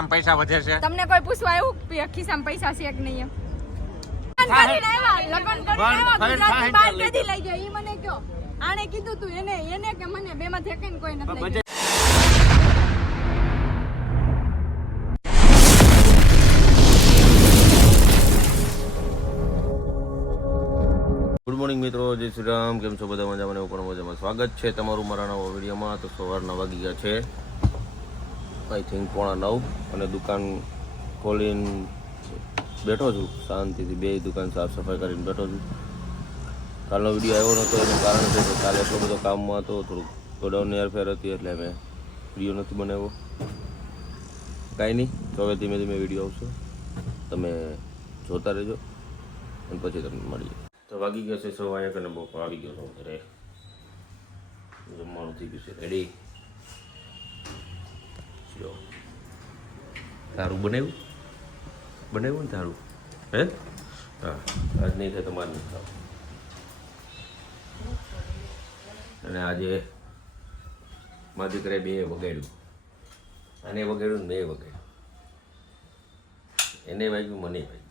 આમ પૈસા વધે છે. તમને કોઈ પૂછવા આવ્યું કે ખિસ્સામાં પૈસા છે કે નહીં? લગન કરીને આવ્યા ગુજરાતની બહાર કદી લઈ જાય ઈ મને કયો. આણે કીધું તું એને કે મને બેમાંથી એકને કોઈ નથી લઈ જાય. ગુડ મોર્નિંગ મિત્રો, જય શ્રી રામ. કેમ છો બધા? મજામાં? ઉપર મજામાં. સ્વાગત છે તમારું મારા નવા વિડીયોમાં. તો સવારના વાગી ગયા છે આઈ થિંક 8:45 અને દુકાન ખોલીને બેઠો છું શાંતિથી. બે દુકાન સાફ સફાઈ કરીને બેઠો છું. કાલનો વિડીયો આવ્યો નહોતો એનું કારણ છે કે કાલે એટલો બધો કામમાં હતો, થોડુંક ગોડાઉનની હેરફેર હતી એટલે મેં વિડીયો નથી બનાવ્યો. કાંઈ નહીં, તો હવે ધીમે ધીમે વિડીયો આવશે, તમે જોતા રહેજો અને પછી તમને મળીએ. તો વાગી ગયો છે 6 વાગ્યા અને બપોર આવી ગયો છું ઘરે. જમવાનું થઈ ગયું છે રેડી. જો તારું બનાવ્યું ને તારું? હે? હા, આજ નહીં થાય તમારે નહીં ખાવ. અને આજે મારા દીકરાએ 2 વગાડ્યું. આને વગાડ્યું ને 2 વગાડ્યું. એને વાગ્યું, મને વાગ્યું.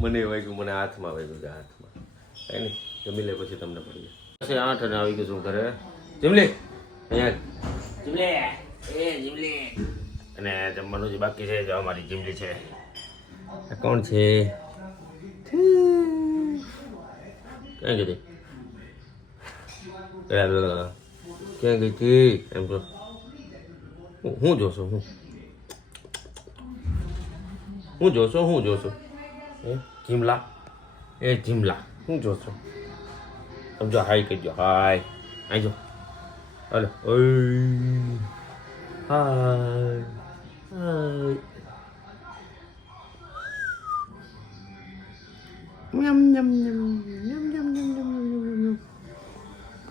મને વાગ્યું, મને હાથમાં વાગ્યું છે, હાથમાં. કઈ નહીં, જમી લે પછી તમને પડી જાય. 8 અને આવી ગયો છું ઘરે. જીમલી અહીંયા જીમલી. અને જમવાનું જે બાકી છે, જો અમારી જીમલી છે. કોણ છે? ક્યાં ગઈ હતી? ક્યાં ગઈ હતી એમ તો હું જોશો? હું જોશો? જીમલા, એ જીમલા, શું જોશો? સમજો, હાય કહેજો, હાય. અહીં જો, હાલો. હાય.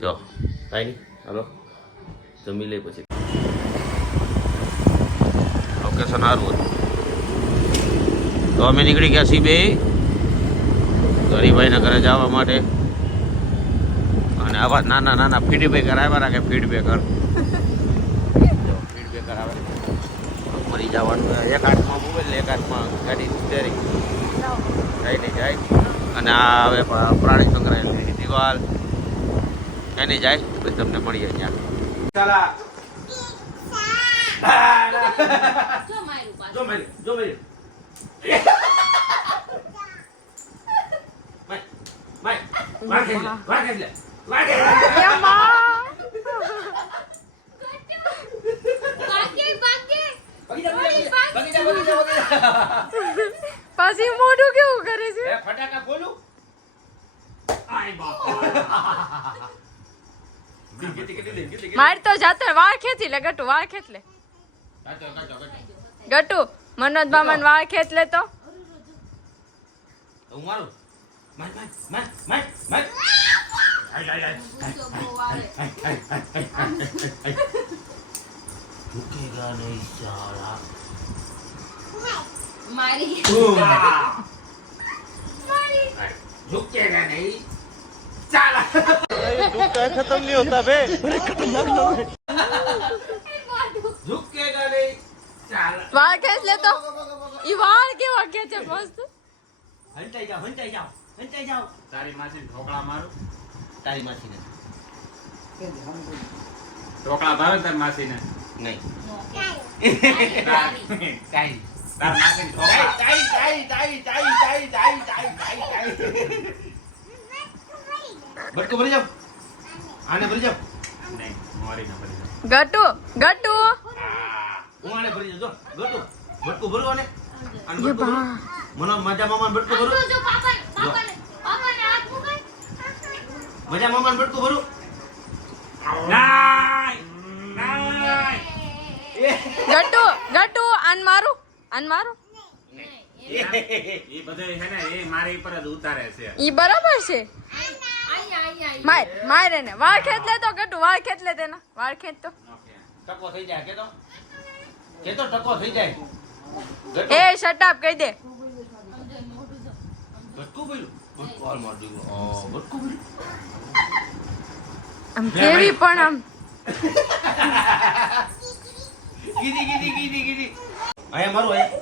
જો કાંઈ નહીં, હાલો જમી લે પછી. લોકેશન સારું હતું તો અમે નીકળી ગયા છીએ બે ગરીભાઈના ઘરે જવા માટે. અને આવા નાના ફીડબેકર આવ્યા રાખે. ફીડબેકર આવે, મરી જવાનું. એક હાથમાં મોબાઈલ, એક હાથમાં ગાડી સ્ટેરિંગ. કઈ નહીં જાય. અને આ હવે પ્રાણી સંગ્રહાલયની દિવાલ કઈ નહીં જાય. પછી તમને મળીએ ત્યાં. જો મારી પછી મોઢું કેવું કરે છે? ફટાકા ખોલું. માર તો જાતે વાળ ખેંચી લે. ગટુ વાળ ખેંચ લે. ગટુ મનોજ મામા વાળ ખેંચ લે તો. હું મારું. झुकेगा नहीं साला. મારી झुकेगा नहीं साला. खत्म नहीं होता बे. झुकेगा नहीं साला. વાળ ખેંચ લે તો. ઈ વાળ કેવા ખેંચે મસ્ત. હંતાઈ જાઓ. તારી માસી ઢોકળા મારું. તારી માસી ને ઢોકળા ભાવે તાર માસી ને? નહીં. તાર માસી ઢોકળા. બટકો ભરી જાવ. આને ભરી જાવ. નહીં, મોરી ના પડી જાય. ગટુ હું આને ભરી જાવ. જો ગટુ બટકો ભરો. આને બટકો ભરો. મનો મજા મામા બટકો ભરો. મજા મામા બટકો ભરો. ગટુ આન મારું. એ બધું છે ને, એ મારી પર જ ઉતારે છે. ઈ બરાબર છે. માર એને વાળ ખેંચ લે તો. ગટુ વાળ ખેંચ લે તેના. વાળ ખેંચ તો. ટકો થઈ જાય કે તો ટકો થઈ જાય. એ શટ અપ કહી દે. બટકો બોલ્યું. બટકો હાલ માર દીકરો. બટકો બોલ્યું. આમ કેવી પણ આમ કીધી આયા મારું આયા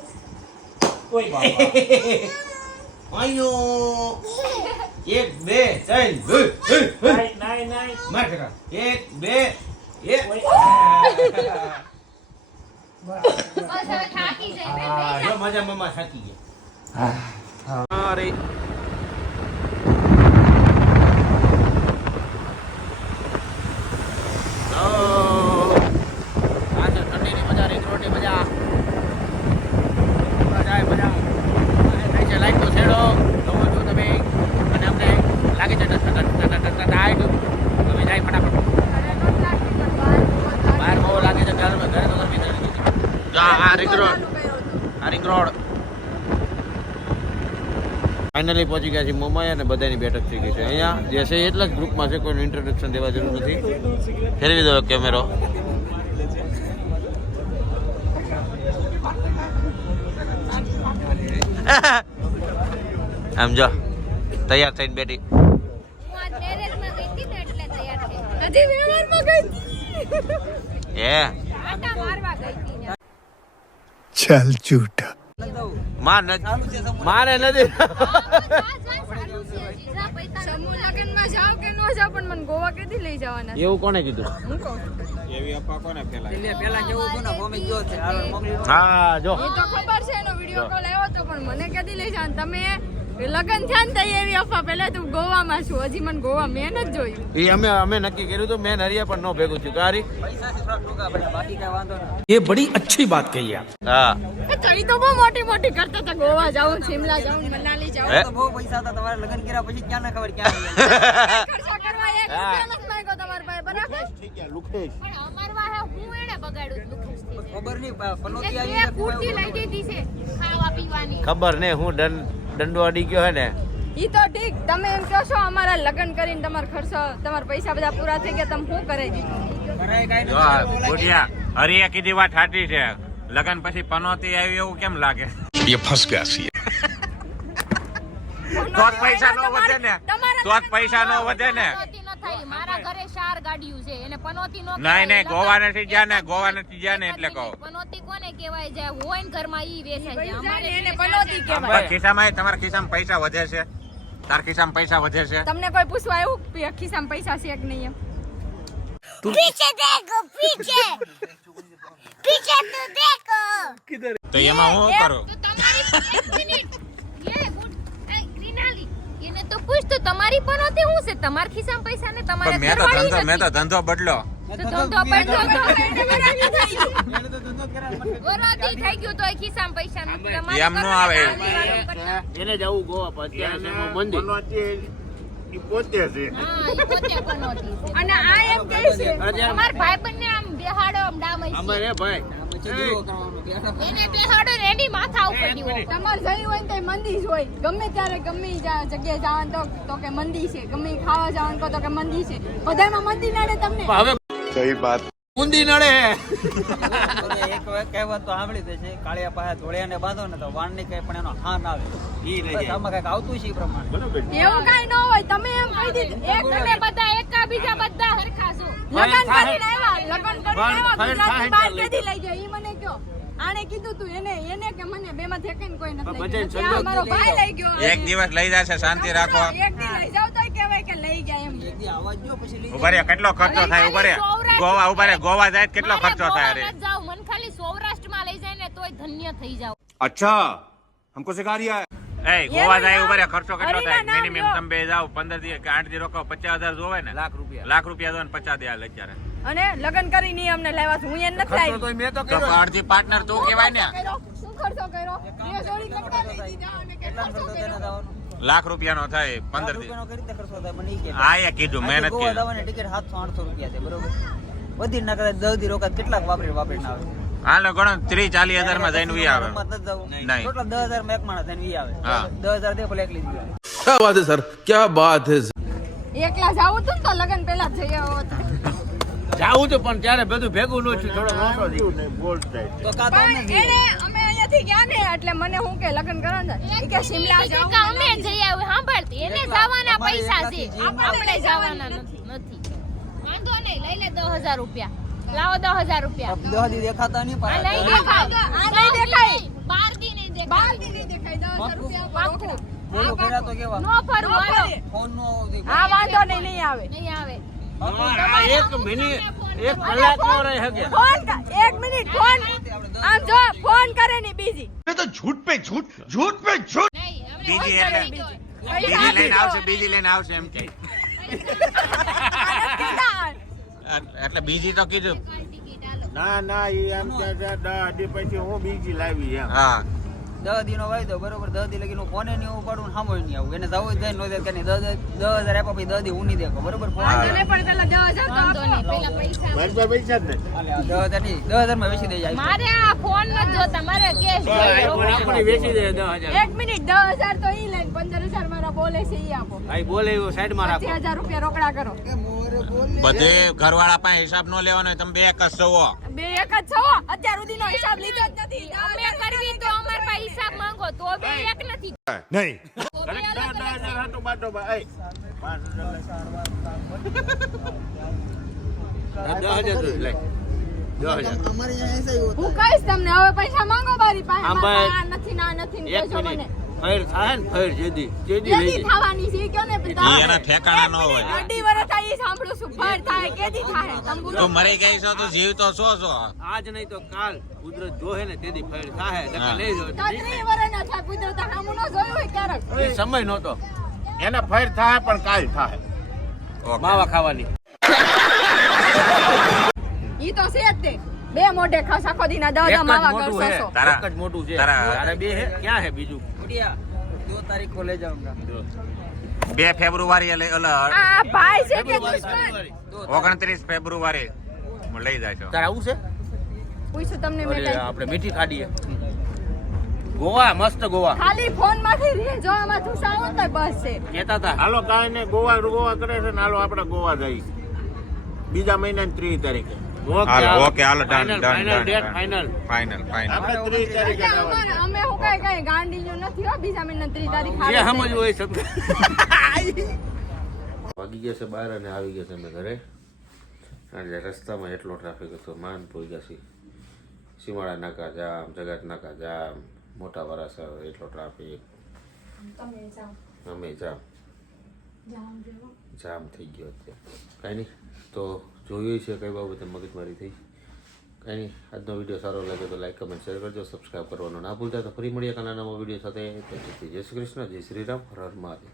ઓય બાપા આયો 1 2 3 નાઈ માર કાકા 1 2 બસ હવે થાકી જાય જો મજા મમ્મા થાકી ગયા અરે ઠંડીની મજા રીંગ રોટી મજા લાઈટ તો છેડો જોવો છો તમે અને અમને લાગે છે તમે જાય ફટાફટ બહાર બહુ લાગે છે ઘરે તો ગરમી થઈ ગઈ છે આ રિંગ રોડ ફાઇનલી પહોંચી ગયા છે મુંબઈ અને બધાની બેઠક થઈ ગઈ છે અહીંયા જે છે એટલા જ ગ્રુપમાં છે કોઈનું ઇન્ટ્રોડક્શન દેવા જરૂર નથી ફેરવી દો કેમેરો આમ જો તૈયાર થઈને બેઠી चल झूठा મારે નથી સમૂહ લગનમાં જાવ કે ન જાવ પણ મને ગોવા કેદી લઈ જવાના છે? એવું કોને કીધું હું કહું એવી અપા કોને ફેલાય હા જો એ તો ખબર છે એનો વિડિયો કોલ આવ્યો તો પણ મને કેદી લઈ જવાના તમે લગન થયા ને તઈ એવી અફવા પહેલા તું ગોવામાં છું હજી મને ગોવા મેં નથી જોયું એ અમે નક્કી કર્યું તો મેં હરિયા પણ ન ભેગું થયું કારી ये बड़ी अच्छी बात कही आप હા તઈ તો બહુ મોટી મોટી કરતા હતા ગોવા જાઉં શિમલા જાઉં મનાલી જાઉં હે? તો બહુ પૈસા હતા તમારે લગ્ન કર્યા પછી ક્યાં ના ખબર ક્યાં ખર્ચા કરવા એક રૂપિયા નથી માંગ્યો તમારા પાસે બરાબર પણ અમાર વાહે હું એને બગાડ્યું લુખેશથી ખબર નહીં પનોતી તે આવી કુર્તી લઈ દીધી છે ખાવા પીવાની ખબર ને હું દંડો અડી ગયો હે ને ઈ તો ઠીક તમે એમ કહો છો અમારા લગ્ન કરીને તમારો ખર્ચો તમારા પૈસા બધા પૂરા થઈ ગયા તમે શું કરાવી દીધું કરાય કાંઈ જો આ બુઢિયા હરિયા કીધી વાત સાચી છે લગન પછી પનોતી આવી એવું કેમ લાગે ये फंस गया सी તો જ પૈસા નો વધે ને તો જ પૈસા નો વધે ને પનોતી ન થાય મારા ઘરે 4 ગાડીઓ છે એને પનોતી નો નહીં ગોવા નથી જ્યાં ને ગોવા નથી જ્યાં ને એટલે કહો પનોતી કોને કહેવાય છે હોય ને ઘરમાં ઈ વેચાય છે અમારે એને પનોતી કહેવાય પણ ખિસ્સામાં તમારા ખિસ્સામાં પૈસા વધે છે તાર ખિસ્સામાં પૈસા વધે છે તમને કોઈ પૂછવા આવ્યું કે ખિસ્સામાં પૈસા છે કે નહીં એમ पीछे देखो पीछे पीछे तो देखो તો એમાં હું કરું તો તમારી એક મિનિટ એ ગુડ એ ગ્રીનાલી એને તો પૂછ તો તમારી પનોતી શું છે તમારા ખિસ્સામાં પૈસા ને તમારે પણ મેં તો ધંધો બદલો તો ધંધો પડ્યો તો એને તો ધંધો કર્યા વરાતી થઈ ગયું તો ખિસ્સામાં પૈસા નથી તમારે એમ નો આવે. એને જવું ગોવા પછી અત્યારે મંદિર અને આ એમ કહે છે તમાર ભાઈબંધને આમ બેહાડો આમ ડામઈ અમારે ભાઈ પછી જીવો કરવાનું એને બેહાડો ને એની માથા ઉપર દીવો તમાર જઈ હોય ને તો મંદી હોય ગમે ત્યારે ગમે ઈ જગ્યાએ જવાનું તો કે મંદી છે ગમે ઈ ખાવા જવાનું તો કે મંદી છે બધામાં મંદી નડે તમને હવે सही बात ઊંધી નડે એક કહેવત તો સાંભળી દે છે કાળિયા પાસે ધોળિયાને બાંધો ને તો વાણ ની કઈ પણ એનો હા ના આવે બસ આમાં કઈક આવતું છે એ પ્રમાણે એવું કઈ ન હોય તમે એમ કહી દીધું એક તમે બધા એકા બીજા બધા હરખા છો લગન કરીને આવ્યા ગુજરાતની બહાર કેદી લઈ ગયા ઈ મને કયો આણે કીધું તું એને કે મને બે માં થેકીને કોઈ નથી લઈ ગયા નથી. આ મારો ભાઈ લઈ ગયો એક દિવસ લઈ જશે શાંતિ રાખો એક દી લઈ જાવ તોય કહેવાય કે લઈ ગયા એમ એક દી આવાજ જો પછી લઈ ઉભા રે કેટલો ખર્ચો થાય ઉભા રે ગોવા ઉભા રે ગોવા જાય તો કેટલો મારે ખર્ચો થાય રે ગોવા નથી જાવ મન ખાલી સૌરાષ્ટ્રમાં લઈ જાય ને તોય ધન્ય થઈ જાવ अच्छा हमको सिखा रिया है એ ગોવા જાય ઉભા રે ખર્ચો કેટલો હરીના થાય નામ મિનિમમ લ્યો. તમે બે જાવ 15 દિવસ કે 8 દી રોકો 50,000 જોવે ને લાખ રૂપિયા લાખ રૂપિયા દો ને 50 દે હાલ અત્યારે અને લગન કરી ની અમને લેવા હું એને નથી ખર્ચો લાવી તો મેં તો તો કર્યો અડધી પાર્ટનર તો કહેવાય ને શું ખર્ચો કર્યો બે જોડી કપડાં લઈ દીધા અને કે ખર્ચો કર્યો લાખ રૂપિયાનો થાય 15 દી રૂપિયાનો કઈ રીતે ખર્ચો થાય મને ઈ કે આ એ કીધું મહેનત ગોવા કીધું જવાની ટિકિટ 700-800 રૂપિયા છે બરોબર વધી ના કદાચ 10 દી રોકાત કેટલાક વાપરી ના આવે હાલો ગણો 30-40 માં જઈને વી આવે રમત નથી જવું. નહીં. ટોટલ 10,000 માં એક માણસ જઈને વી આવે હા. 10,000 દે ભલે એકલી જ વી આવે क्या बात है सर क्या बात है એકલા જાવું તું ને તો લગન પહેલા જ જઈ આવો તો જાવું તો પણ ત્યારે બધું ભેગું ન થયું થોડો લોસો થઈ તો કાં તો અમને પણ વી આવે. એને અમે અહીંયાથી ગયા ને એટલે મને હું કે લગન કરવાના ઈ કે શિમલા જાવ અમે જઈ આવ્યું સાંભળતી એને જવાના અમારી પૈસા છે એકલાથી જીવ આપણે જવાના નથી વાંધો નહીં લઈ લે 10,000 રૂપિયા. લાવો 10,000 રૂપિયા. દહદી દેખાતા નહીં આ પણ નહીં દેખાય. આ નહીં દેખાય. 12 દી નહીં દેખાય. 12 દી નહીં દેખાય. 10,000 રૂપિયા પાક્કું. બોલો કર્યા તો કેવા નો ફરવું હાલો. ફોન નો આવતી હા વાંધો નહીં, નહીં આવે. નહીં આવે. એક મિનિટ એક કલાક નો રહી શકે ફોન એક મિનિટ ફોન આમ જો ફોન કરે ને બીજી तो झूठ पे झूठ झूठ पे झूठ નહીં, હવે બીજી હોય એટલે તો બીજી લઈને આવશે એમ કે એટલે બીજી તો કીધું ટિકિટ હાલો. ના ના એ એમ કે 10 દી પછી હું બીજી લાવી એમ હા 10 દી નો વાયદો બરોબર 10 દી લગી ફોને નહીં ઉપાડું સામો નહીં આવું એને જવું જ જાય નો દે કે નહીં 10,000 આપ્યા પછી 10 દી હું નહીં દેખો બરોબર ફોન વાંધો નહીં, પણ પેલા 10,000 તો વાંધો નહીં, પેલા પૈસા મારી પાસે પૈસા જ નહીં 10,000 નહીં 10,000 માં વેચી દઈ જાય મારે આ ફોન ન જોતા મારે કેશ વેચી દે 10,000 એક મિનિટ 10,000 તો ઈ લઈને 15,000 મારા બોલે છે ઈ આપો. ભાઈ બોલે એવું સાઈડ માં રાખો 25,000 રૂપિયા રોકડા કરો. બધે ઘરવાળા પાસે હિસાબ નો લેવાનો હોય, તમે બે એક જ છો બે એક જ છો અત્યાર સુધીનો હિસાબ લીધો જ નથી. અમે કરવી તો અમાર પાસે હિસાબ માંગો તો બે એક નથી नहीं તો બે અલગ અલગ. 10,000 હતું બાટો ભાઈ 10,000 તો લે 10,000 અમારે અહીંયા એસા એવું હું કહીશ તમને હવે પૈસા માંગો મારી પાસે. આમ મારે ભાઈ, આ નથી ને આ નથી ને એક કહેજો મને. મિનિટ ફેર થાય ને ફેર જેદી કેદી લઈ જાય થવાની છે ઈ કયો ને ઈ એના ઠેકાણા ન હોય. અઢી વર્ષ થાય ઈ સાંભળું છું. ફળ થાય કેદી થાય તમે બોલો. તું મરી ગઈ છો તું જીવ તો છો આજ નહીં તો કાલ કુદરત જોહે ને તેદી ફેર થાય હા. નકર નહીં તો જોય 3 વર્ષ ના થાય કુદરત સામું ન જોયું હોય ક્યારેક. એ સમય નહોતો એના ફેર થાય પણ કાલ થાય માવા ખાવાની ઈ તો છે જ તે. બે મોઢે ખાસ આખો દીના 10 માવા કરશો છો. તારા- એક જ મોટું છે તારા- તારે બે હે ક્યાં હે બીજું ઉડિયા 2 તારીખ को ले जाऊंगा 2 ફેબ્રુઆરી આ ભાઈ છે કે દુશ્મન? 29 ફેબ્રુઆરી લઈ જાય છો તારે આવું છે પૂછું તમને મેં અરે, કઈ. આપણે મીઠી ખાડીએ ગોવા મસ્ત ગોવા ખાલી ફોન માંથી રીલ જોવામાં તું સાવો તો બસ છે. કેતા હતા હાલો કાંઈ નહીં ગોવા કરે છે ને હાલો આપણે ગોવા જઈએ બીજા મહિનાની 30 તારીખે okay hello done final date final final આપણે 30 તારીખે એટલે જવાનું. અમે હું કઈ ગાંડીયું નથી હો. બીજા મહિના 3 તારીખ જે આવે સમજવું છે. હોય સમજ વાગી ગયા છે બહાર અને આવી ગયા છે અમે ઘરે અને રસ્તામાં એટલો ટ્રાફિક હતો માન પોઈ ગયા છે સીમાડા નાકા જામ જગત નાકા જામ મોટા વરાસર એટલો ટ્રાફિક અમે જામ થઈ ગયો અત્યારે કાંઈ નહીં તો જોયું છે કઈ બાબતે મગજમારી થઈ કાંઈ નહીં આજનો વિડીયો સારો લાગે તો લાઈક કમેન્ટ શેર કરજો સબસ્ક્રાઈબ કરવાનું ના ભૂલતા તો ફરી મળીએ કાના નવા વિડીયો સાથે જય શ્રી કૃષ્ણ જય શ્રી રામ હર હર મહાદેવ